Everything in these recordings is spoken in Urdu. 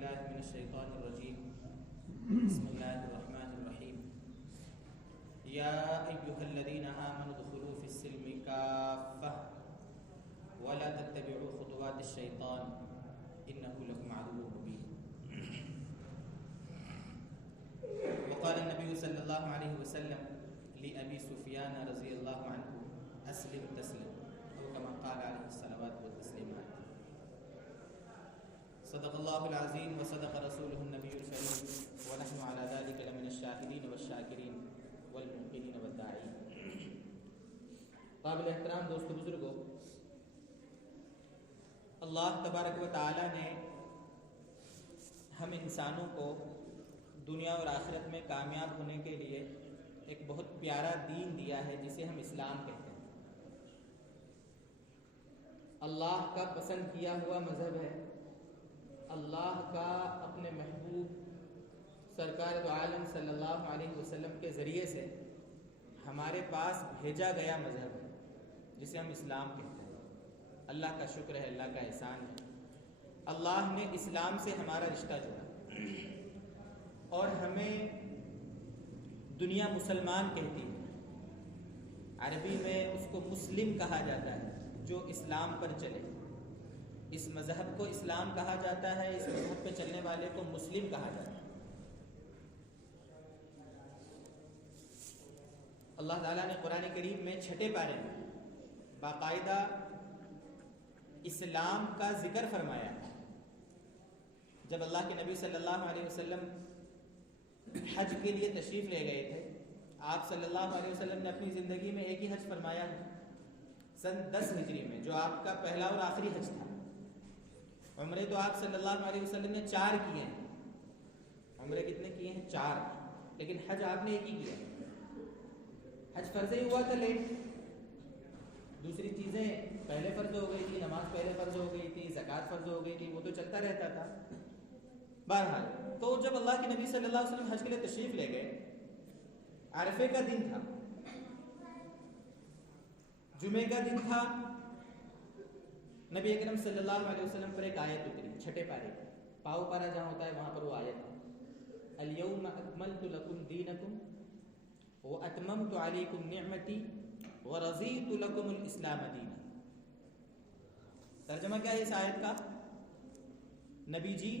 بالله من الشيطان الرجيم بسم الله الرحمن الرحيم يا أيها الذين آمنوا ادخلوا في السلم كافة ولا تتبعوا خطوات الشيطان إنه لكم عدو مبين. وقال النبي صلى الله عليه وسلم لأبي سفيان رضي الله عنه أسلم تسلم، أو كما قال عليه الصلوات والتسليمات. صدق الله العظيم وصدق رسوله النبي الكريم ونحن على ذلك لمن الشاهدين والشاکرین والمنقذین والداعین. قابل احترام دوستو بزرگو، اللہ تبارک و تعالی نے ہم انسانوں کو دنیا اور آخرت میں کامیاب ہونے کے لیے ایک بہت پیارا دین دیا ہے جسے ہم اسلام کہتے ہیں. اللہ کا پسند کیا ہوا مذہب ہے، اللہ کا اپنے محبوب سرکار دو عالم صلی اللہ علیہ وسلم کے ذریعے سے ہمارے پاس بھیجا گیا مذہب ہے جسے ہم اسلام کہتے ہیں. اللہ کا شکر ہے، اللہ کا احسان ہے، اللہ نے اسلام سے ہمارا رشتہ جوڑا اور ہمیں دنیا مسلمان کہتی ہے. عربی میں اس کو مسلم کہا جاتا ہے جو اسلام پر چلے. اس مذہب کو اسلام کہا جاتا ہے، اس مذہب پہ چلنے والے کو مسلم کہا جاتا ہے. اللہ تعالیٰ نے قرآن کریم میں 6 پارے میں باقاعدہ اسلام کا ذکر فرمایا. جب اللہ کے نبی صلی اللہ علیہ وسلم حج کے لیے تشریف لے گئے تھے، آپ صلی اللہ علیہ وسلم نے اپنی زندگی میں ایک ہی حج فرمایا ہے سن 10 ہجری میں، جو آپ کا پہلا اور آخری حج تھا. عمرے تو آپ صلی اللہ علیہ وسلم نے 4 کیے ہیں. عمرے کتنے کیے ہیں؟ 4. لیکن حج آپ نے ایک ہی کیا. حج فرض ہی ہوا تھا لیٹ. دوسری چیزیں پہلے فرض ہو گئی تھی، نماز پہلے فرض ہو گئی تھی، زکوٰۃ فرض ہو گئی تھی، وہ تو چلتا رہتا تھا. بہرحال تو جب اللہ کے نبی صلی اللہ علیہ وسلم حج کے لیے تشریف لے گئے، عرفے کا دن تھا، جمعے کا دن تھا. نبی اکرم صلی اللہ علیہ وسلم پر ایک آیت اتری 6 پارے کی. پاؤ پارا جہاں ہوتا ہے وہاں پر وہ آیت ہے، الیوم اکملت لکم دینکم واتممت علیکم نعمتی ورضیت لکم الاسلام دینا. ترجمہ کیا ہے اس آیت کا؟ نبی جی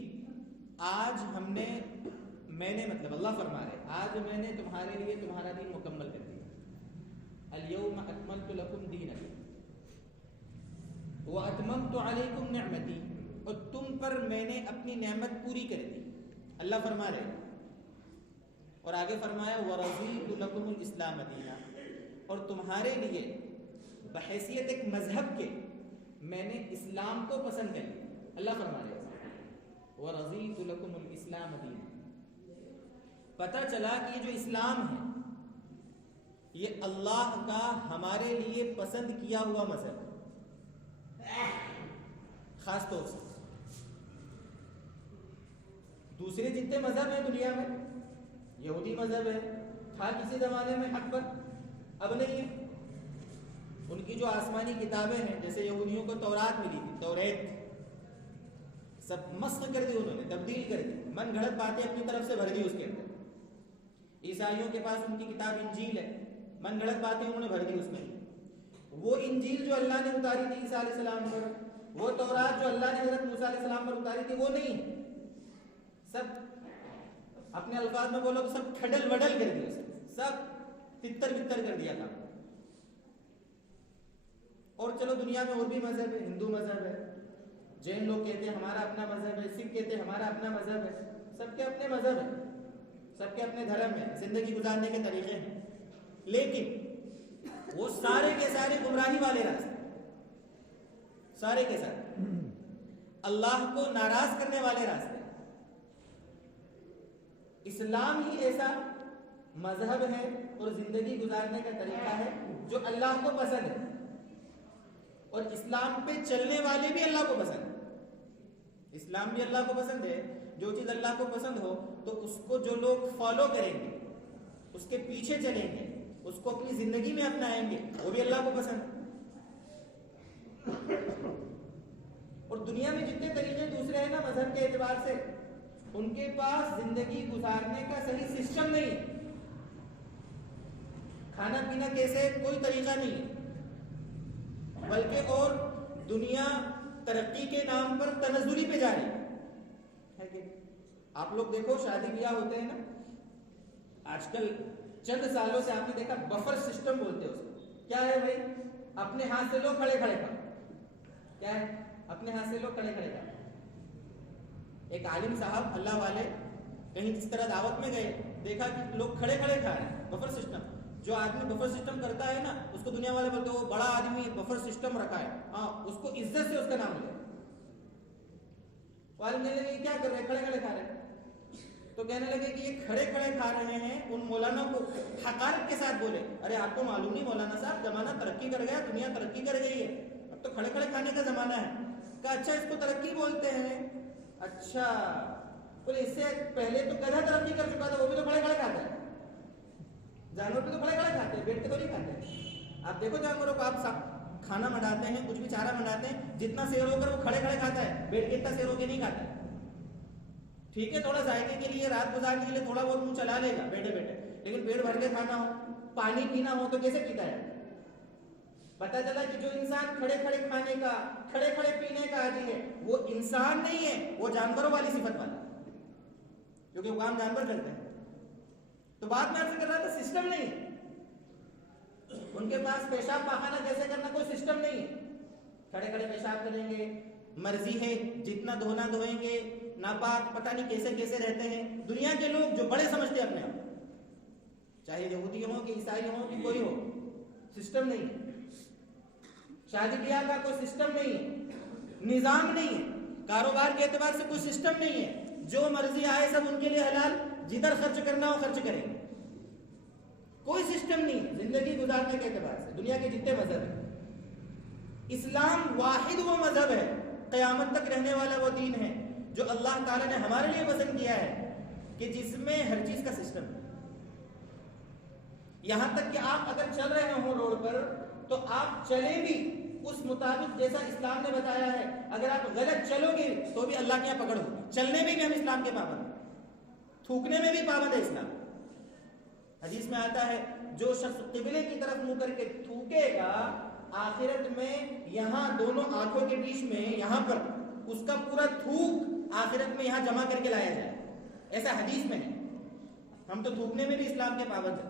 آج ہم نے مطلب اللہ فرما رہے آج میں نے تمہارے لیے تمہارا دین مکمل کر دیا. الیوم اکملت لکم دینکم واتممت علیکم نعمتی، اور تم پر میں نے اپنی نعمت پوری کر دی. اللہ فرما رہے اور آگے فرمایا ورضیت لکم الاسلام دینا، اور تمہارے لیے بحیثیت ایک مذہب کے میں نے اسلام کو پسند کر لیا. اللہ فرما رہے ورضیت لکم الاسلام دینا. پتہ چلا کہ یہ جو اسلام ہے یہ اللہ کا ہمارے لیے پسند کیا ہوا مذہب ہے. خاص طور سے دوسرے جتنے مذہب ہیں دنیا میں، یہودی مذہب ہے، تھا کسی زمانے میں حق پر، اب نہیں ہے. ان کی جو آسمانی کتابیں ہیں، جیسے یہودیوں کو تورات ملی تھی، توریت سب مسخ کر دی، انہوں نے تبدیل کر دی، من گھڑت باتیں اپنی طرف سے بھر دی اس کے اندر. عیسائیوں کے پاس ان کی کتاب انجیل ہے، من گھڑت باتیں انہوں نے بھر دی اس میں. وہ انجیل جو اللہ نے اتاری تھی عیسیٰ علیہ السلام پر، وہ تورات جو اللہ نے حضرت موسیٰ علیہ السلام پر اتاری تھی، وہ نہیں ہے. سب اپنے الفاظ میں بولو تو سب کھڈل وڈل کر دیا، سب تتر بتر کر دیا تھا. اور چلو دنیا میں اور بھی مذہب ہے، ہندو مذہب ہے، جین لوگ کہتے ہیں ہمارا اپنا مذہب ہے، سکھ کہتے ہیں ہمارا اپنا مذہب ہے. سب کے اپنے مذہب ہیں، سب کے اپنے دھرم ہیں، زندگی گزارنے کے طریقے ہیں، لیکن وہ سارے کے سارے گمراہی والے راستے، سارے کے سارے اللہ کو ناراض کرنے والے راستے. اسلام ہی ایسا مذہب ہے اور زندگی گزارنے کا طریقہ ہے جو اللہ کو پسند ہے، اور اسلام پہ چلنے والے بھی اللہ کو پسند ہے. اسلام بھی اللہ کو پسند ہے. جو چیز اللہ کو پسند ہو تو اس کو جو لوگ فالو کریں گے، اس کے پیچھے چلیں گے، اس کو اپنی زندگی میں اپنائیں گے، وہ بھی اللہ کو پسند ہے. اور دنیا میں جتنے طریقے دوسرے ہیں نا مذہب کے اعتبار سے، ان کے پاس زندگی گزارنے کا صحیح سسٹم نہیں ہے، کھانا پینا کیسے کوئی طریقہ نہیں ہے، بلکہ اور دنیا ترقی کے نام پر تنزلی پہ جا رہی ہے کہ آپ لوگ دیکھو شادی بیاہ ہوتے ہیں نا، آج کل چند سالوں سے آپ نے دیکھا بفر سسٹم بولتے ہیں اس کو. کیا ہے بھائی؟ اپنے ہاتھ سے لو کھڑے کھڑے کھا. کیا ہے؟ اپنے ہاتھ سے لو کھڑے کھڑے کھا. ایک عالم صاحب اللہ والے کہیں اس طرح دعوت میں گئے، دیکھا کہ لوگ کھڑے کھڑے کھا رہے ہیں. بفر سسٹم، جو آدمی بفر سسٹم کرتا ہے نا اس کو دنیا والے بولتے ہیں وہ بڑا آدمی بفر سسٹم رکھا ہے، ہاں اس کو عزت سے اس کا نام لے. والد کہنے لگے کیا کر رہے ہیں؟ کھڑے کھڑے کھا رہے ہیں. تو کہنے لگے کہ یہ کھڑے کھڑے کھا رہے ہیں. ان مولانا کو حقارت کے ساتھ بولے، ارے آپ کو معلوم نہیں مولانا صاحب زمانہ ترقی کر گیا، دنیا ترقی کر گئی ہے، اب تو کھڑے کھڑے کھانے کا زمانہ ہے. کہا اچھا اس کو ترقی بولتے ہیں؟ اچھا بولے اس سے پہلے تو گدھا ترقی کر چکا تھا، وہ بھی تو کھڑے کھڑے کھاتا ہے. جانور بھی تو کھڑے کھڑے کھاتے ہیں، بیٹھتے تو نہیں کھاتے. آپ دیکھو جانوروں کو، آپ کھانا منڈاتے ہیں، کچھ بھی چارہ منڈاتے ہیں، جتنا سیر ہو کر وہ کھڑے کھڑے کھاتا ہے، بیٹھ کے اتنا سیر ہو کے نہیں کھاتا. ٹھیک ہے تھوڑا ذائقے کے لیے، رات گزارنے کے لیے تھوڑا بہت منہ چلا لے گا بیٹھے بیٹھے، لیکن پیٹ بھر کے کھانا ہو، پانی پینا ہو تو کیسے پیتا ہے؟ پتا چلا کہ جو انسان کھڑے کھڑے کھانے کا، کھڑے کھڑے پینے کا عادی ہے وہ انسان نہیں ہے، وہ جانوروں والی صفت والا، کیونکہ وہ کام جانور کرتے ہیں. تو بات میں آپ سے کر رہا تھا سسٹم نہیں ہے. ان کے پاس پیشاب پاخانہ کیسے کرنا کوئی سسٹم نہیں ہے. کھڑے کھڑے پیشاب کریں گے، مرضی ہے جتنا دھونا دھوئیں گے، ناپاک پتہ نہیں کیسے کیسے رہتے ہیں. دنیا کے لوگ جو بڑے سمجھتے ہیں اپنے آپ، چاہے یہودی ہوں کہ عیسائی ہوں کہ کوئی ہو، سسٹم نہیں ہے. شادی بیاہ کا کوئی سسٹم نہیں ہے، نظام نہیں ہے، کاروبار کے اعتبار سے کوئی سسٹم نہیں ہے. جو مرضی آئے سب ان کے لیے حلال، جدھر خرچ کرنا ہو خرچ کریں گے، کوئی سسٹم نہیں ہے. زندگی گزارنے کے اعتبار سے دنیا کے جتنے مذہب ہیں، اسلام واحد وہ مذہب ہے، قیامت تک رہنے والا وہ دین ہے جو اللہ تعالیٰ نے ہمارے لیے پسند کیا ہے، کہ جس میں ہر چیز کا سسٹم ہے. یہاں تک کہ آپ اگر چل رہے ہوں روڈ پر تو آپ چلے بھی اس مطابق جیسا اسلام نے بتایا ہے. اگر آپ غلط چلو گے تو بھی اللہ کے یہاں پکڑ ہوگی. چلنے میں بھی ہم اسلام کے پابند ہیں، تھوکنے میں بھی پابند ہے اسلام. حدیث میں آتا ہے جو شخص قبلے کی طرف منہ کر کے تھوکے گا، آخرت میں یہاں دونوں آنکھوں کے بیچ میں یہاں پر اس کا پورا تھوک آخرت میں یہاں جمع کر کے لایا جائے. ایسا حدیث میں ہے. ہم تو تھوکنے میں بھی اسلام کے پابند ہیں.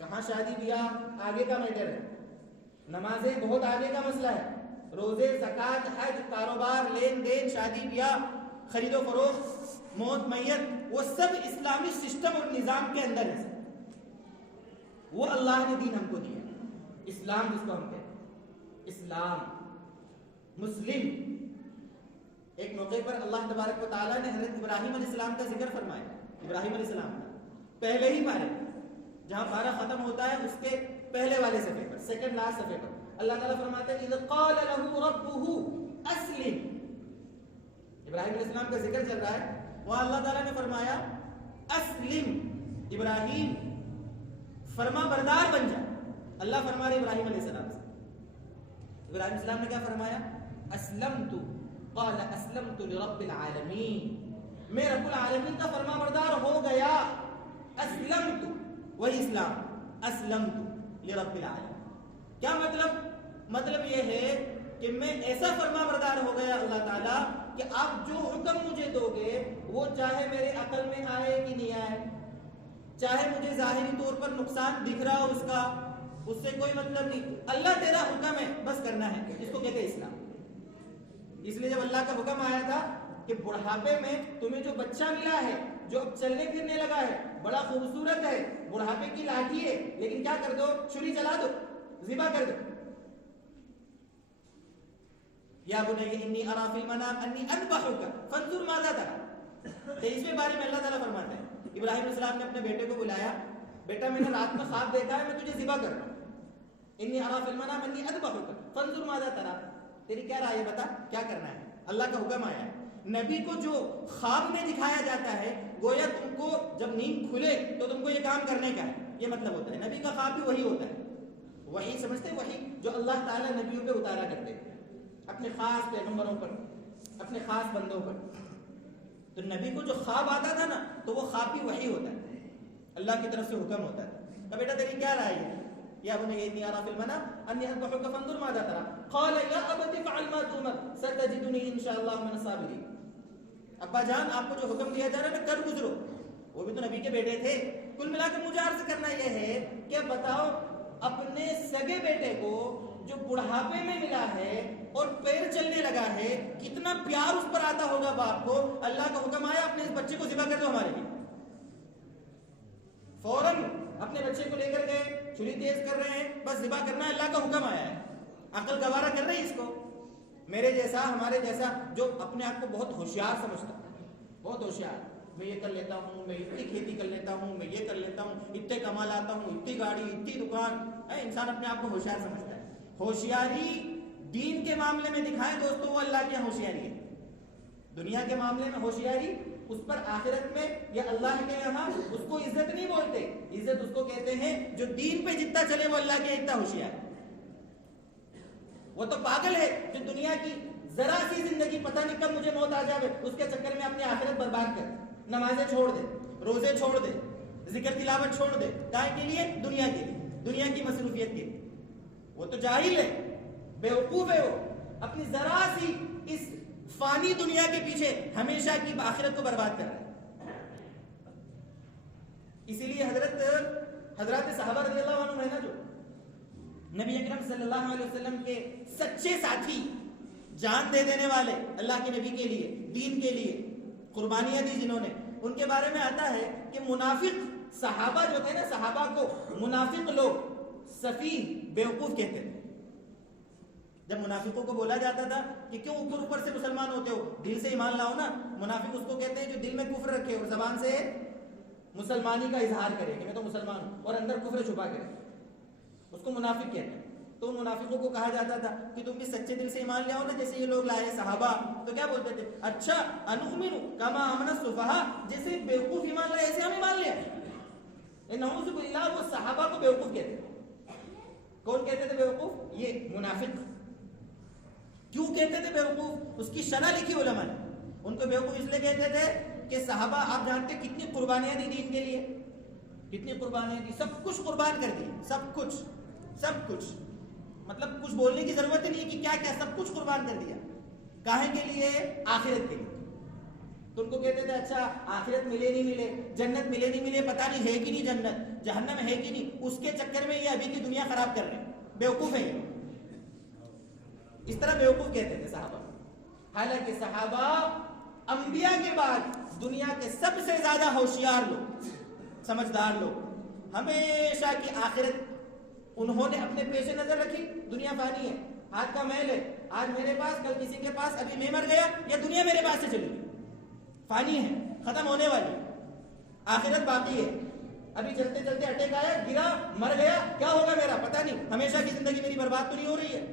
کہاں شادی بیاہ آگے کا میٹر ہے، نمازیں بہت آگے کا مسئلہ ہے، روزے، زکوٰۃ، حج، کاروبار، لین دین، شادی بیاہ، خرید و فروخت، موت میت، وہ سب اسلامی سسٹم اور نظام کے اندر ہے. وہ اللہ نے دین ہم کو دیا، اسلام جس کو ہم کہتے ہیں، اسلام مسلم. ایک موقع پر اللہ تبارک و تعالیٰ نے حضرت ابراہیم علیہ السلام کا ذکر فرمایا. ابراہیم علیہ السلام کا پہلے ہی پارے جہاں پارہ ختم ہوتا ہے اس کے پہلے والے صفحے پر، سیکنڈ لاسٹ صفحے پر اللہ تعالیٰ فرماتے ہیں اذ قال له ربه اسلم. ابراہیم علیہ السلام کا ذکر چل رہا ہے، وہاں اللہ تعالیٰ نے فرمایا اسلم، ابراہیم فرما بردار بن جا. اللہ فرما رہے ابراہیم علیہ السلام سے. ابراہیم علیہ السلام نے کیا فرمایا؟ اسلمت، قال اسلمت لرب العالمین، میں رب العالمین کا فرما بردار ہو گیا. اسلمت وہی اسلام، اسلمت لرب العالمین. کیا مطلب یہ ہے کہ میں ایسا فرما بردار ہو گیا اللہ تعالیٰ کہ آپ جو حکم مجھے دو گے وہ چاہے میرے عقل میں آئے کہ نہیں آئے، چاہے مجھے ظاہری طور پر نقصان دکھ رہا ہو اس کا، اس سے کوئی مطلب نہیں. اللہ تیرا حکم ہے بس کرنا ہے، اس کو کہتے ہیں اسلام. اس لیے جب اللہ کا حکم آیا تھا کہ بڑھاپے میں تمہیں جو بچہ ملا ہے جو اب چلنے پھرنے لگا ہے، بڑا خوبصورت ہے، بڑھاپے کی لاٹھی ہے، لیکن کیا کر دو؟ چھری چلا دو، ذبح کر دو. یا بنی انی ارا فی المنام انی اذبحک فانظر ماذا تری. 23ویں بارے میں اللہ تعالیٰ فرماتا ہے ابراہیم علیہ السلام نے اپنے بیٹے کو بلایا، بیٹا میں نے رات میں خواب دیکھا ہے، میں تجھے ذبح کر رہا ہوں. انی ارا فی المنام انی اذبحک فانظر ماذا تری، تیری کیا رائے ہے، بتا کیا کرنا ہے. اللہ کا حکم آیا ہے. نبی کو جو خواب میں دکھایا جاتا ہے گویا تم کو جب نیند کھلے تو تم کو یہ کام کرنے کا ہے، یہ مطلب ہوتا ہے. نبی کا خواب بھی وہی ہوتا ہے، وہی سمجھتے، وہی جو اللہ تعالیٰ نبیوں پہ اتارا کرتے ہیں اپنے خاص پیغمبروں پر. اپنے خاص بندوں پر. تو نبی کو جو خواب آتا تھا نا تو وہ خواب بھی وحی ہوتا ہے, اللہ کی طرف سے حکم ہوتا ہے کہ بیٹا تیری کیا رائے ہے, یا بنی انی ارى في المنام انی اذبحک فانظر ماذا ترى قال یا ابت افعل ما تؤمر ستجدنی ان شاء اللہ من الصابرین. ابا جان آپ کو جو حکم دیا جا رہا ہے نا کر گزرو. وہ بھی تو نبی کے بیٹے تھے. کل ملا کے مجھے عرض کرنا یہ ہے کہ بتاؤ اپنے سگے بیٹے کو جو بڑھاپے میں ملا ہے اور پیر چلنے لگا ہے, کتنا پیار اس پر آتا ہوگا باپ کو. اللہ کا حکم آیا اپنے اس بچے کو ذبح کر دو ہمارے لیے. فوراً اپنے بچے کو لے کر گئے, چھری تیز کر رہے ہیں, بس ذبح کرنا ہے, اللہ کا حکم آیا ہے. عقل گوارا کر رہی اس کو. میرے جیسا ہمارے جیسا جو اپنے آپ کو بہت ہوشیار سمجھتا ہے, بہت ہوشیار, میں یہ کر لیتا ہوں, میں اتنی کھیتی کر لیتا ہوں, میں یہ کر لیتا ہوں, اتنے کما لاتا ہوں, اتنی گاڑی, اتنی دکان, انسان اپنے آپ کو ہوشیار سمجھتا ہے. ہوشیاری دین کے معاملے میں دکھائے دوستو وہ اللہ کی ہوشیاری ہے. دنیا کے معاملے میں ہوشیاری اس پر آخرت میں یا اللہ کے یہاں اس کو عزت نہیں بولتے. عزت اس کو کہتے ہیں جو دین پہ جتنا چلے وہ اللہ کے اتنا ہوشیار. وہ تو پاگل ہے جو دنیا کی ذرا سی زندگی پتہ نہیں کب مجھے موت آ جائے اس کے چکر میں اپنی آخرت برباد کر, نمازیں چھوڑ دے, روزے چھوڑ دے, ذکر تلاوت چھوڑ دے. کائے کے لیے؟ دنیا کے لیے, دنیا کی مصروفیت کے لیے. وہ تو جاہل ہے, بیوقوف ہے. وہ اپنی ذرا سی اس فانی دنیا کے پیچھے ہمیشہ کی آخرت کو برباد کر رہا ہے. اسی لیے حضرات صحابہ رضی اللہ عنہ ہے نا, جو نبی اکرم صلی اللہ علیہ وسلم کے سچے ساتھی, جان دے دینے والے اللہ کے نبی کے لیے, دین کے لیے قربانیاں دی جنہوں نے, ان کے بارے میں آتا ہے کہ منافق صحابہ جو تھے نا, صحابہ کو منافق لوگ سفیہ, بیوقوف کہتے تھے. جب منافقوں کو بولا جاتا تھا کہ کیوں اوپر سے مسلمان ہوتے ہو, دل سے ایمان لاؤ نا. منافق اس کو کہتے ہیں جو دل میں کفر رکھے اور زبان سے مسلمانی کا اظہار کرے کہ میں تو مسلمان ہوں, اور اندر کفر چھپا کے رکھے, اس کو منافق کہتے ہیں. تو ان منافقوں کو کہا جاتا تھا کہ تم بھی سچے دل سے ایمان لے آؤ نا, جیسے یہ لوگ لائے صحابہ. تو کیا بولتے تھے, اچھا انؤمن کما آمن السفہاء, جیسے بیوقوف ایمان لائے ایسے ہم ایمان لے آئے. نعوذ باللہ, وہ صحابہ کو بیوقوف کہتے تھے. کون کہتے تھے بیوقوف؟ یہ منافق. کیوں کہتے تھے بیوقوف؟ اس کی شرح لکھی علماء نے. ان کو بیوقوف اس لیے کہتے تھے کہ صحابہ آپ جانتے کتنی قربانیاں دی دین کے لیے, کتنی قربانیاں دی, سب کچھ قربان کر دی, سب کچھ. مطلب کچھ بولنے کی ضرورت ہی نہیں کہ کیا کیا, سب کچھ قربان کر دیا. کاہے کے لیے؟ آخرت کے لیے. تو ان کو کہتے تھے اچھا آخرت ملے نہیں ملے, جنت ملے نہیں ملے, پتہ نہیں ہے کہ نہیں جنت, جہنم ہے کہ نہیں, اس کے چکر میں یہ ابھی کی دنیا خراب کر رہے ہیں, بیوقوف ہے یہ. اس طرح بیوقوف کہتے تھے صحابہ. حالانکہ صحابہ انبیاء کے بعد دنیا کے سب سے زیادہ ہوشیار لوگ, سمجھدار لوگ. ہمیشہ کی آخرت انہوں نے اپنے پیش نظر رکھی. دنیا فانی ہے, ہاتھ کا میل ہے, آج میرے پاس, کل کسی کے پاس, ابھی میں مر گیا یا دنیا میرے پاس سے چلی گئی. فانی ہے, ختم ہونے والی. آخرت باقی ہے. ابھی چلتے چلتے اٹیک آیا, گرا, مر گیا, کیا ہوگا میرا پتہ نہیں. ہمیشہ کی زندگی میری برباد تو نہیں ہو رہی ہے.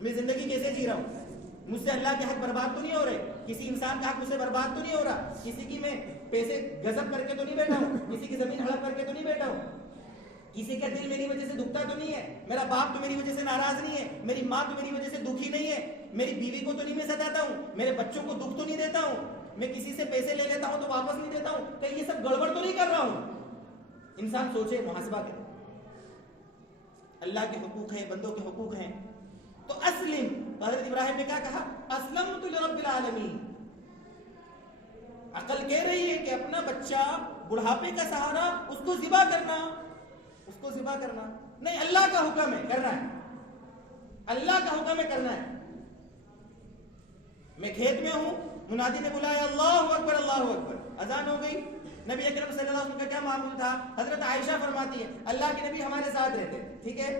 میں زندگی کیسے جی رہا ہوں؟ مجھ سے اللہ کے حق برباد تو نہیں ہو رہے, کسی انسان کا حق مجھ سے برباد تو نہیں ہو رہا, کسی کی میں پیسے غصب کر کے تو نہیں بیٹھا ہوں, کسی کی زمین ہڑپ کر کے تو نہیں بیٹھا ہوں, کسی کا دل میری وجہ سے دکھتا تو نہیں ہے, میرا باپ تو میری وجہ سے ناراض نہیں ہے, میری ماں تو میری وجہ سے دکھی نہیں ہے, میری بیوی کو تو نہیں میں ستاتا ہوں, میرے بچوں کو دکھ تو نہیں دیتا ہوں, میں کسی سے پیسے لے لیتا ہوں تو واپس نہیں دیتا ہوں, کہیں یہ سب گڑبڑ تو نہیں کر رہا ہوں. انسان سوچے, محاسبہ کرے. اللہ کے حقوق ہیں, بندوں کے حقوق ہیں. تو اسلم, حضرت ابراہیم نے کیا کہا, اسلمت لرب العالمین. عقل کہہ رہی ہے کہ اپنا بچہ بڑھاپے کا سہارا, اس کو ذبح کرنا, اس کو ذبح کرنا نہیں, اللہ کا حکم ہے کرنا ہے, اللہ کا حکم ہے کرنا ہے. میں کھیت میں ہوں, منادی نے بلایا اللہ اکبر اللہ اکبر, اذان ہو گئی. نبی اکرم صلی اللہ علیہ وسلم کا کیا معمول تھا؟ حضرت عائشہ فرماتی ہے اللہ کے نبی ہمارے ساتھ رہتے تھے, ٹھیک ہے,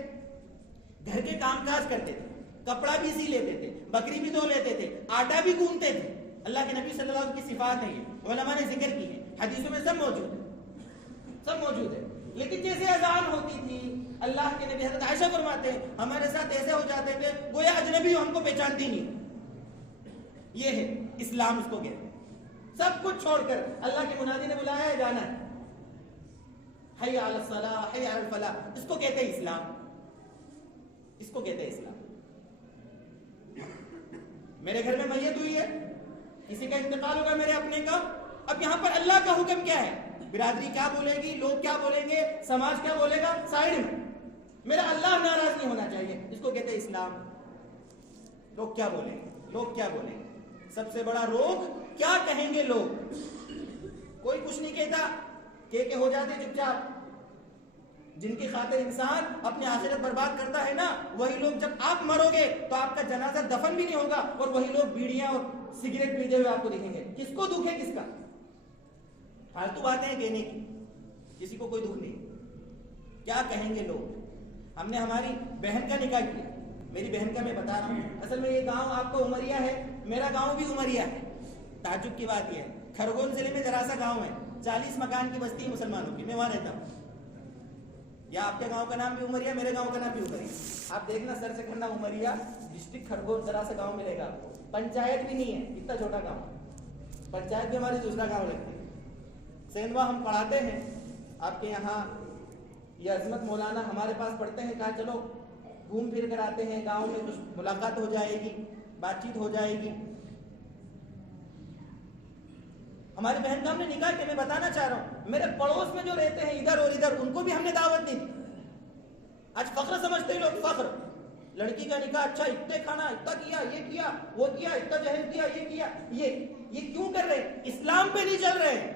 گھر کے کام کاج کرتے تھے, کپڑا بھی سی لیتے تھے, بکری بھی دھو لیتے تھے, آٹا بھی گوندتے تھے. اللہ کے نبی صلی اللہ علیہ وسلم کی صفات ہے یہ, علماء نے ذکر کی ہے, حدیثوں میں سب موجود ہے, سب موجود ہے. لیکن جیسے اذان ہوتی تھی, اللہ کے نبی, حضرت عائشہ فرماتے ہیں ہمارے ساتھ ایسے ہو جاتے تھے گویا اجنبی ہم کو پہچانتی نہیں. یہ ہے اسلام, اس کو کہتے ہیں. سب کچھ چھوڑ کر اللہ کے منادی نے بلایا ہے, جانا ہے, حی علی الصلاح, حی علی الفلاح, اس کو کہتے ہیں اسلام, اس کو کہتے ہیں اسلام. میرے گھر میں میت ہوئی ہے, کسی کا انتقال ہوگا میرے اپنے کا, اب یہاں پر اللہ کا حکم کیا ہے؟ برادری کیا بولے گی, لوگ کیا بولیں گے, سماج کیا بولے گا, سائڈ میں. میرا اللہ ناراض نہیں ہونا چاہیے, اس کو کہتے ہیں اسلام. لوگ کیا بولیں گے, لوگ کیا بولیں گے, سب سے بڑا روگ کیا کہیں گے لوگ. کوئی کچھ نہیں کہتا, کہ ہو جاتے چپ چاپ. جن کی خاطر انسان اپنی آخرت برباد کرتا ہے نا, وہی لوگ جب آپ مرو گے تو آپ کا جنازہ دفن بھی نہیں ہوگا, اور وہی لوگ بیڑیاں اور سگریٹ پیتے ہوئے آپ کو دکھیں گے. کس کو دکھ ہے, کس کا؟ فالتو باتیں ہیں کہنے کی, کسی کو کوئی دکھ نہیں. کیا کہیں گے لوگ. ہم نے ہماری بہن کا نکاح کیا, میری بہن کا میں بتا رہا ہوں, اصل میں یہ گاؤں آپ کا عمریا ہے, میرا گاؤں بھی عمریا ہے. تعجب کی بات یہ ہے, کھرگون ضلع میں ذرا سا گاؤں ہے, 40 مکان کی بستی ہے مسلمانوں کی, میں وہاں رہتا ہوں. یا آپ کے گاؤں کا نام بھی عمریا, میرے گاؤں کا نام بھی عمریا. آپ دیکھنا سر سے کرنا, عمریا ڈسٹرکٹ کھرگون ذرا سا گاؤں ملے گا آپ کو. پنچایت بھی نہیں ہے, اتنا چھوٹا گاؤں. پنچایت بھی ہماری دوسرا گاؤں لگتی ہے. سینوا ہم پڑھاتے ہیں آپ کے یہاں, یہ عظمت مولانا ہمارے پاس پڑھتے ہیں, کہا چلو گھوم پھر کر آتے ہیں گاؤں میں, کچھ ملاقات ہو جائے گی, بات چیت ہو جائے گی. ہماری بہن کا ہم نے نکاح کیا, میں بتانا چاہ رہا ہوں, میرے پڑوس میں جو رہتے ہیں ادھر اور ادھر, ان کو بھی ہم نے دعوت نہیں دی. آج فخر سمجھتے ہیں لوگ, فخر. لڑکی کا نکاح, اچھا اتنے کھانا, اتنا کیا, یہ کیا, وہ کیا, اتنا جہیز دیا, یہ کیا. یہ کیوں کر رہے ہیں؟ اسلام پہ نہیں چل رہے,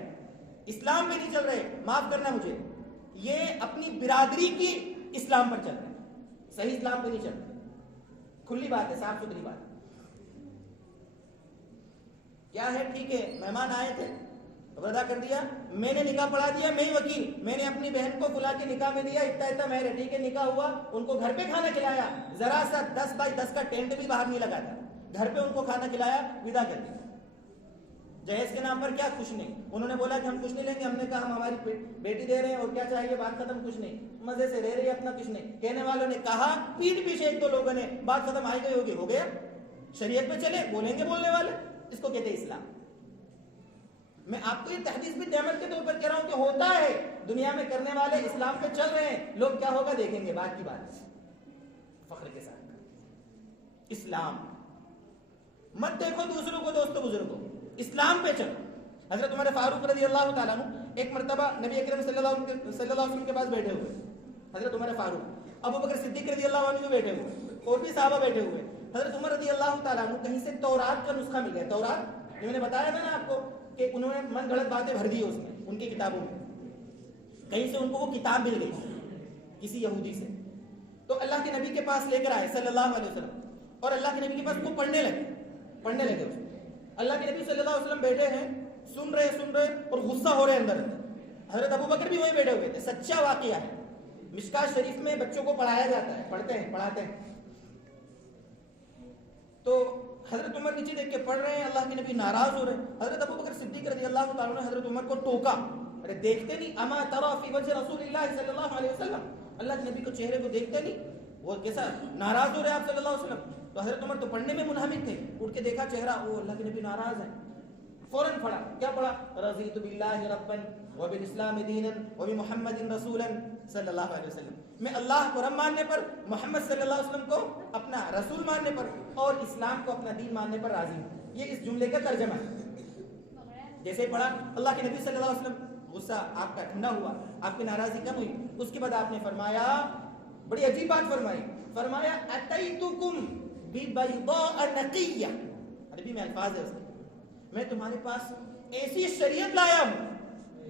اسلام پہ نہیں چل رہے. معاف کرنا مجھے, یہ اپنی برادری کی اسلام پر چل رہے ہیں, صحیح اسلام پہ نہیں چل رہے. کھلی بات ہے, صاف ستھری بات ہے. کیا ہے, ٹھیک ہے, مہمان آئے تھے, ادا کر دیا, میں نے نکاح پڑھا دیا, میں ہی وکیل, میں نے اپنی بہن کو فلاں کے نکاح میں دیا, اتنا اتنا مہر ہے, ٹھیک ہے, نکاح ہوا, ان کو گھر پہ کھانا کھلایا, ذرا سا 10 بائی 10 کا ٹینٹ بھی باہر نہیں لگا تھا, گھر پہ ان کو کھانا کھلایا, ودا کر دیا. جہیز کے نام پر کیا, کچھ نہیں. انہوں نے بولا کہ ہم کچھ نہیں لیں گے, ہم نے کہا ہم ہماری بیٹی دے رہے ہیں اور کیا چاہیے, بات ختم, کچھ نہیں, مزے سے رہ رہی ہے اپنا, کچھ نہیں. کہنے والوں نے کہا, پیٹ پیچھے ایک دو لوگوں نے, بات ختم, آئی گئی ہوگی, ہو گیا, شریعت پہ چلے, بولیں گے بولنے والے. اس کو کہتے ہیں اسلام. میں آپ کو یہ تحدیث بھی نعمت کے طور پر کہہ رہا ہوں کہ ہوتا ہے, دنیا میں کرنے والے اسلام پہ چل رہے ہیں. لوگ کیا ہوگا دیکھیں گے, بات کی بات, فخر کے ساتھ. اسلام مت دیکھو دوسروں کو, دوستوں بزرگوں, اسلام پہ چلو. حضرت عمر فاروق رضی اللہ تعالیٰ عنہ ایک مرتبہ نبی اکرم صلی اللہ علیہ وسلم کے پاس بیٹھے ہوئے. حضرت عمر فاروق, ابو بکر صدیق رضی اللہ عنہ بیٹھے ہوئے, اور بھی صحابہ بیٹھے ہوئے. حضرت عمر رضی اللہ تعالیٰ عنہ کہیں سے تورات کا نسخہ مل گیا. تورات جو میں نے بتایا تھا نا آپ کو کہ انہوں نے من گھڑت باتیں بھر دی اس میں, ان کی کتابوں میں, کہیں سے ان کو وہ کتاب مل گئی کسی یہودی سے. تو اللہ کے نبی کے پاس لے کر آئے صلی اللہ علیہ وسلم, اور اللہ کے نبی کے پاس وہ پڑھنے لگے اس. اللہ کے نبی صلی اللہ علیہ وسلم بیٹھے ہیں, سن رہے اور غصہ ہو رہے اندر. حضرت ابو بکر بھی وہی بیٹھے ہوئے تھے. سچا واقعہ ہے, مشکات شریف میں بچوں کو پڑھایا جاتا ہے, پڑھاتے ہیں. تو حضرت عمر نیچے دیکھ کے پڑھ رہے ہیں, اللہ کے نبی ناراض ہو رہے ہیں. حضرت ابو بکر صدیق رضی اللہ تعالیٰ نے حضرت عمر کو ٹوکا, ارے دیکھتے نہیں, اما ترى فی وجه رسول اللہ صلی اللہ علیہ وسلم, اللہ کے نبی کو چہرے کو دیکھتے نہیں, وہ کیسا ناراض ہو رہے ہیں آپ صلی اللہ علیہ وسلم. تو حضرت عمر تو پڑھنے میں منہمک تھے, اٹھ کے دیکھا چہرہ, وہ اللہ کے نبی ناراض ہیں. فوراً پڑھا, کیا پڑھا, رضیت باللہ ربا وبالاسلام دینا وبمحمد رسولا صلی اللہ علیہ وسلم. میں اللہ کو رب ماننے پر, محمد صلی اللہ علیہ وسلم کو اپنا رسول ماننے پر, اور اسلام کو اپنا دین ماننے پر راضی ہوں. یہ اس جملے کا ترجمہ ہے. جیسے پڑھا, اللہ کے نبی صلی اللہ علیہ وسلم, غصہ آپ کا ٹھنڈا ہوا, آپ کی ناراضی کم ہوئی. اس کے بعد آپ نے فرمایا, بڑی عجیب بات فرمایا, اتیتکم ببیضاء نقیہ. عربی میں الفاظ ہے اس کے, میں تمہارے پاس ایسی شریعت لایا ہوں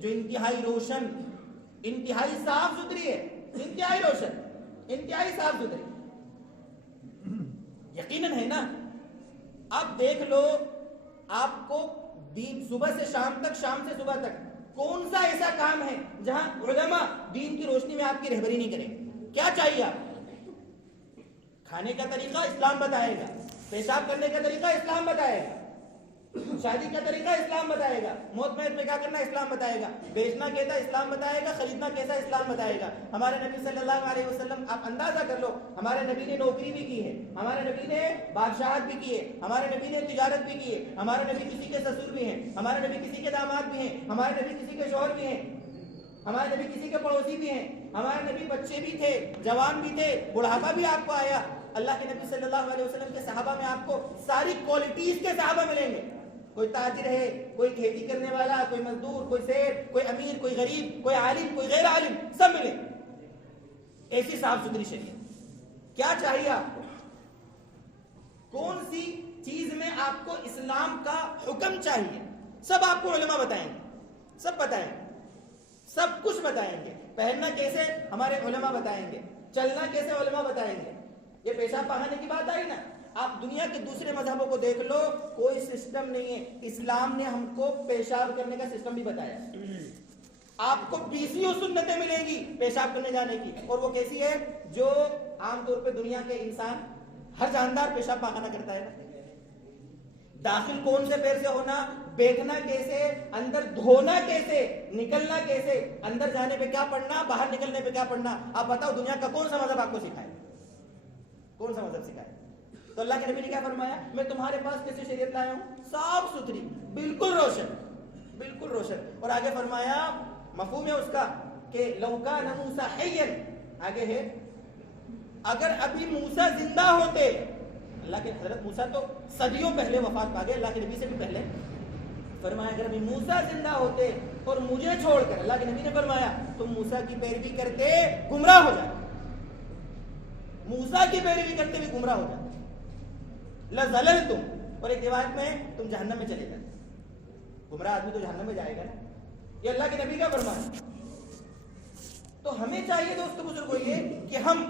جو انتہائی روشن, انتہائی صاف ستھری ہے, انتہائی روشن, انتہائی صاف ستھری. یقیناً ہے نا, آپ دیکھ لو, آپ کو دین صبح سے شام تک, شام سے صبح تک, کون سا ایسا کام ہے جہاں علماء دین کی روشنی میں آپ کی رہبری نہیں کریں؟ کیا چاہیے آپ؟ کھانے کا طریقہ اسلام بتائے گا, پیشاب کرنے کا طریقہ اسلام بتائے گا, شادی کا طریقہ اسلام بتائے گا, موت میں کیا کرنا اسلام بتائے گا, بیچنا کیسا اسلام بتائے گا, خریدنا کیسا اسلام بتائے گا. ہمارے نبی صلی اللہ علیہ وسلم, آپ اندازہ کر لو, ہمارے نبی نے نوکری بھی کی ہے, ہمارے نبی نے بادشاہت بھی کی ہے, ہمارے نبی نے تجارت بھی کی ہے, ہمارے نبی کسی کے سسر بھی ہیں, ہمارے نبی کسی کے داماد بھی ہیں, ہمارے نبی کسی کے شوہر بھی ہیں, ہمارے نبی کسی کے پڑوسی بھی ہیں, ہمارے نبی بچے بھی تھے, جوان بھی تھے, بڑھاپا بھی آپ کو آیا. اللہ کے نبی صلی اللہ علیہ وسلم کے صحابہ میں آپ کو ساری کوالٹیز کے صحابہ ملیں گے. کوئی تاجر ہے, کوئی کھیتی کرنے والا, کوئی مزدور, کوئی سیٹ, کوئی امیر, کوئی غریب, کوئی عالم, کوئی غیر عالم, سب ملے. ایسی صاف ستھری شریعت. کیا چاہیے آپ کو؟ کون سی چیز میں آپ کو اسلام کا حکم چاہیے؟ سب آپ کو علماء بتائیں گے, سب بتائیں گے, سب کچھ بتائیں گے. پہننا کیسے ہمارے علماء بتائیں گے, چلنا کیسے علماء بتائیں گے. یہ پیشاب پہانے کی بات آئی نا, آپ دنیا کے دوسرے مذہبوں کو دیکھ لو, کوئی سسٹم نہیں ہے. اسلام نے ہم کو پیشاب کرنے کا سسٹم بھی بتایا. آپ کو 20 سنتیں ملیں گی پیشاب کرنے جانے کی, اور وہ کیسی ہے جو عام طور پہ دنیا کے انسان ہر جاندار پیشاب پاخانہ کرتا ہے. داخل کون سے پیر سے ہونا, بیٹھنا کیسے, اندر دھونا کیسے, نکلنا کیسے, اندر جانے پہ کیا پڑھنا, باہر نکلنے پہ کیا پڑھنا. آپ بتاؤ دنیا کا کون سا مذہب آپ کو سکھائے, کون سا مذہب سکھائے؟ تو اللہ کے نبی نے کیا فرمایا, میں تمہارے پاس کیسی شریعت لایا ہوں, صاف ستھری, بالکل روشن, بالکل روشن. اور آگے فرمایا مفہوم ہے اس کا کہ لو کان موسیٰ حیا, آگے ہے اگر ابھی موسیٰ زندہ ہوتے. اللہ کے حضرت موسیٰ تو صدیوں پہلے وفات پا گئے, اللہ کے نبی سے بھی پہلے. فرمایا اگر ابھی موسیٰ زندہ ہوتے اور مجھے چھوڑ کر, اللہ کے نبی نے فرمایا, تم موسیٰ کی پیروی کرتے گمراہ ہو جاتے, موسیٰ کی پیروی کرتے بھی گمراہ ہو جاتے. لَظَلَلْتُمْ, اور ایک روایت میں تم جہنم میں چلے جاتے. گمراہ آدمی تو جہنم میں جائے گا نا. یہ اللہ کے نبی کا فرمان. تو ہمیں چاہیے دوستو بزرگو یہ کہ ہم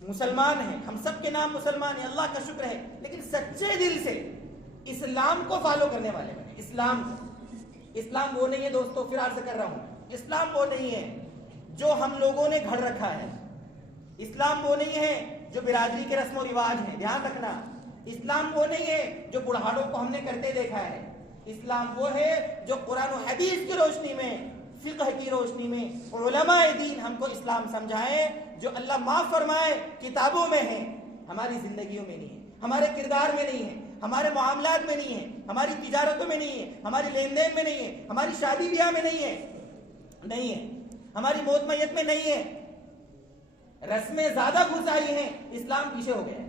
مسلمان ہیں, ہم سب کے نام مسلمان ہیں, اللہ کا شکر ہے, لیکن سچے دل سے اسلام کو فالو کرنے والے بنے. اسلام وہ نہیں ہے دوستو, پھر عرض کر رہا ہوں, اسلام وہ نہیں ہے جو ہم لوگوں نے گھڑ رکھا ہے. اسلام وہ نہیں ہے جو برادری کے رسم و رواج ہیں, دھیان رکھنا. اسلام وہ نہیں ہے جو بڑھاڑوں کو ہم نے کرتے دیکھا ہے. اسلام وہ ہے جو قرآن و حدیث کی روشنی میں, فقہ کی روشنی میں علماء دین ہم کو اسلام سمجھائے, جو اللہ معاف فرمائے کتابوں میں ہے, ہماری زندگیوں میں نہیں ہے, ہمارے کردار میں نہیں ہے, ہمارے معاملات میں نہیں ہے, ہماری تجارتوں میں نہیں ہے, ہماری لین دین میں نہیں ہے, ہماری شادی بیاہ میں نہیں ہے, ہماری موت میت میں نہیں ہے. رسمیں زیادہ گھس آئی ہیں, اسلام پیچھے ہو گیا.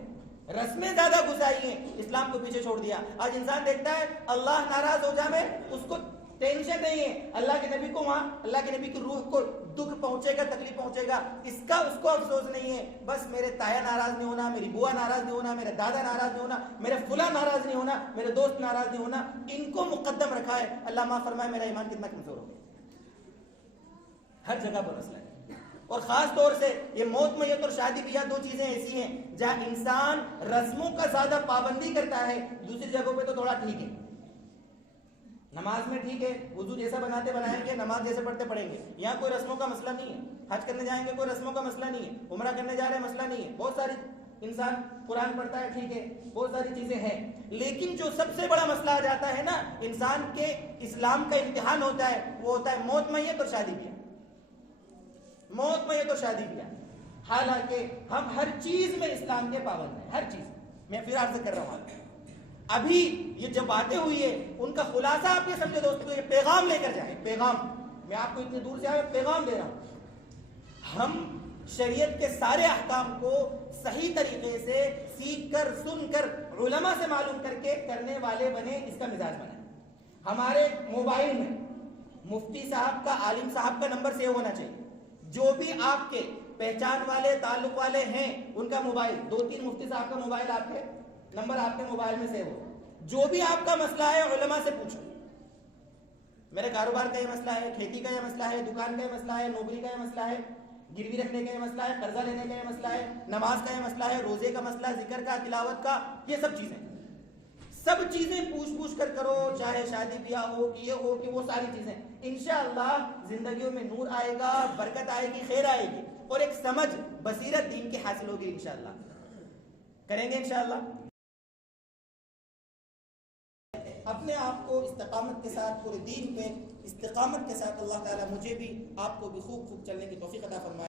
رسمیں زیادہ گھس آئی ہیں, اسلام کو پیچھے چھوڑ دیا. آج انسان دیکھتا ہے اللہ ناراض ہو جائے, اس کو ٹینشن نہیں ہے. اللہ کے نبی کو وہاں, اللہ کے نبی کی روح کو دکھ پہنچے گا, تکلیف پہنچے گا, اس کو افسوس نہیں ہے. بس میرے تایا ناراض نہیں ہونا, میری بوا ناراض نہیں ہونا, میرے دادا ناراض نہیں ہونا, میرے فلاں ناراض نہیں ہونا, میرے دوست ناراض نہیں ہونا, ان کو مقدم رکھا ہے. اللہ معاف فرمائے میرا ایمان کتنا کمزور ہو گیا. ہر جگہ پر مسئلہ ہے. اور خاص طور سے یہ موت میت اور شادی بیاہ دو چیزیں ایسی ہیں جہاں انسان رسموں کا زیادہ پابندی کرتا ہے. دوسری جگہوں پہ تو تھوڑا ٹھیک ہے, نماز میں ٹھیک ہے, وضو جیسا بنائیں گے, نماز جیسے پڑھتے پڑھیں گے. یہاں کوئی رسموں کا مسئلہ نہیں ہے. حج کرنے جائیں گے, کوئی رسموں کا مسئلہ نہیں ہے. عمرہ کرنے جا رہے ہیں, مسئلہ نہیں ہے. بہت ساری انسان قرآن پڑھتا ہے, ٹھیک ہے, بہت ساری چیزیں ہیں. لیکن جو سب سے بڑا مسئلہ آ جاتا ہے نا, انسان کے اسلام کا امتحان ہوتا ہے, وہ ہوتا ہے موت میت اور شادی بیاہ. موت میت اور شادی بیاہ. حالانکہ ہم ہر چیز میں اسلام کے پابند ہیں, ہر چیز. میں پھر عرض کر رہا ہوں, ابھی یہ جو باتیں ہوئی ہے ان کا خلاصہ آپ یہ سمجھے دوستو, یہ پیغام لے کر جائیں. پیغام, میں آپ کو اتنی دور سے آیا پیغام دے رہا ہوں. ہم شریعت کے سارے احکام کو صحیح طریقے سے سیکھ کر, سن کر, علماء سے معلوم کر کے کرنے والے بنے, اس کا مزاج بنائیں. ہمارے موبائل میں مفتی صاحب کا, عالم صاحب کا نمبر سیو ہونا چاہیے. جو بھی آپ کے پہچان والے, تعلق والے ہیں, ان کا موبائل, 2-3 مفتی صاحب کا موبائل, آپ کے نمبر آپ کے موبائل میں سیو ہو. جو بھی آپ کا مسئلہ ہے علماء سے پوچھو. میرے کاروبار کا یہ مسئلہ ہے, کھیتی کا یہ مسئلہ ہے, دکان کا یہ مسئلہ ہے, نوکری کا یہ مسئلہ ہے, گروی رکھنے کا یہ مسئلہ ہے, قرضہ لینے کا یہ مسئلہ ہے, نماز کا یہ مسئلہ ہے, روزے کا مسئلہ, ذکر کا, تلاوت کا, یہ سب چیزیں پوچھ کر کرو. چاہے شادی بیاہ ہو, کہ یہ ہو, کہ وہ ساری چیزیں, انشاءاللہ زندگیوں میں نور آئے گا, برکت آئے گی, خیر آئے گی, اور ایک سمجھ, بصیرت دین کی حاصل ہوگی. انشاءاللہ کریں گے انشاءاللہ. اپنے آپ کو استقامت کے ساتھ, پورے دین پہ استقامت کے ساتھ اللہ تعالیٰ مجھے بھی, آپ کو بھی خوب چلنے کی توفیق عطا فرمائے.